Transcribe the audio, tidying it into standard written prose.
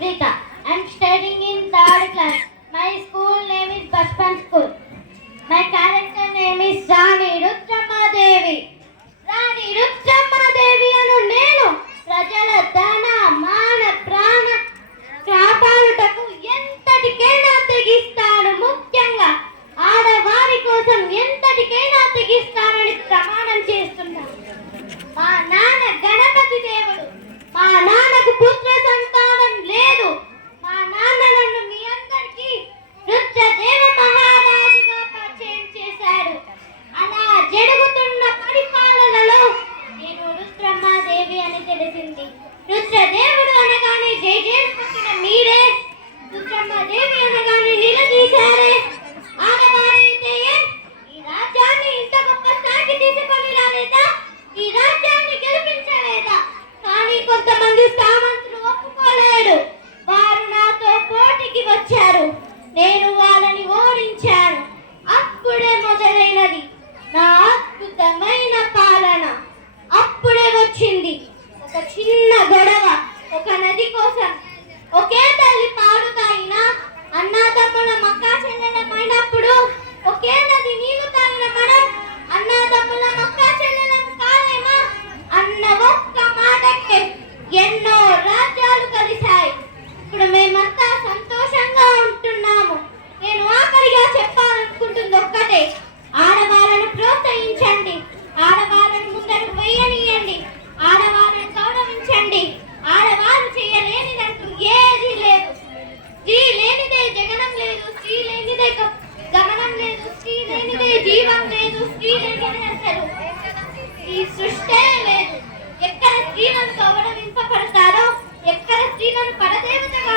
Rita. I'm studying in third class. My school name is Bachpan School. My character name is Rani Rudramadevi. Rani Rudramadevi anu nenu ప్రజల ధన మాన ప్రాణ కాపాడుటకు ఎంతటికైనా తెగిస్తాను. ముఖ్యంగా ఆడవారి కోసం ఎంతటికైనా తెగిస్తానని ప్రమాణం చేస్తున్నాను. మా నాన్న గణపతి దేవుడు. మా నాన్నకు పుత్ర సంతానం లేదు. మా నాన్న నన్ను మీ అందరికీ రుద్రదేవ మహారాజుగా పరిచయం చేశాడు. అలా జరుగుతున్న పరిపాలనలో నేను రుద్రమ్మాదేవి అని తెలిసింది. రుద్రదేవుడు అనగానే జై జైలు పట్టిన మీరే రుద్రమ్మాదేవి అనగానే నిలదీశారే. ఆడవారైతే ఈ రాజ్యాన్ని ఇంత గొప్ప స్థాయికి తీసుకొని రాలేదా? ఈ రాజ్యాన్ని గెలిపించలేదా? కానీ కొంతమంది సామంతులు ఒప్పుకోలేరు. వారు నాతో పోటీకి వచ్చారు. నేను వాళ్ళని ఓడించాను. అప్పుడే మొదలైనది నా అద్భుతమైన పాలన. అప్పుడే వచ్చింది ఒక చిన్న గొడవ. ఒక నది కోసం ఒకే తల్లి పాలు తాగిన అన్నాతమ్ముల మక్కా చెల్లెలమైనప్పుడు ఒకే నది నీళ్లు తాగిన మనం అన్నాతమ్ముల మక్కా చెల్లెలం కాలేమా అన్న ఒక్క మాటకే ఎన్నో రాజ్యాలు కలిశాయి. ఇప్పుడు మేమంతా సంతోషంగా ఉంటున్నాము. నేను ఆఖరిగా చెప్పాలనుకుంటుంది ఒక్కటే, ఆడవాళ్ళను ప్రోత్సహించండి, ఆడవాళ్ళను ముందరకు వెయ్యనియండి, ఆడవాళ్ళను గౌరవించండి. ఆడవాళ్ళు చేయలేనిదంటూ ఏదీ లేదు. స్త్రీ లేనిదే జగనం లేదు, స్త్రీ లేనిదే గమనం లేదు, స్త్రీ లేనిదే జీవం లేదు, స్త్రీ లేనిదే అసలు ఈ సృష్టే లేదు. ఎక్కడ స్త్రీలను గౌరవింపబడతారో, ఎక్కడ స్త్రీలను పరదేవతగా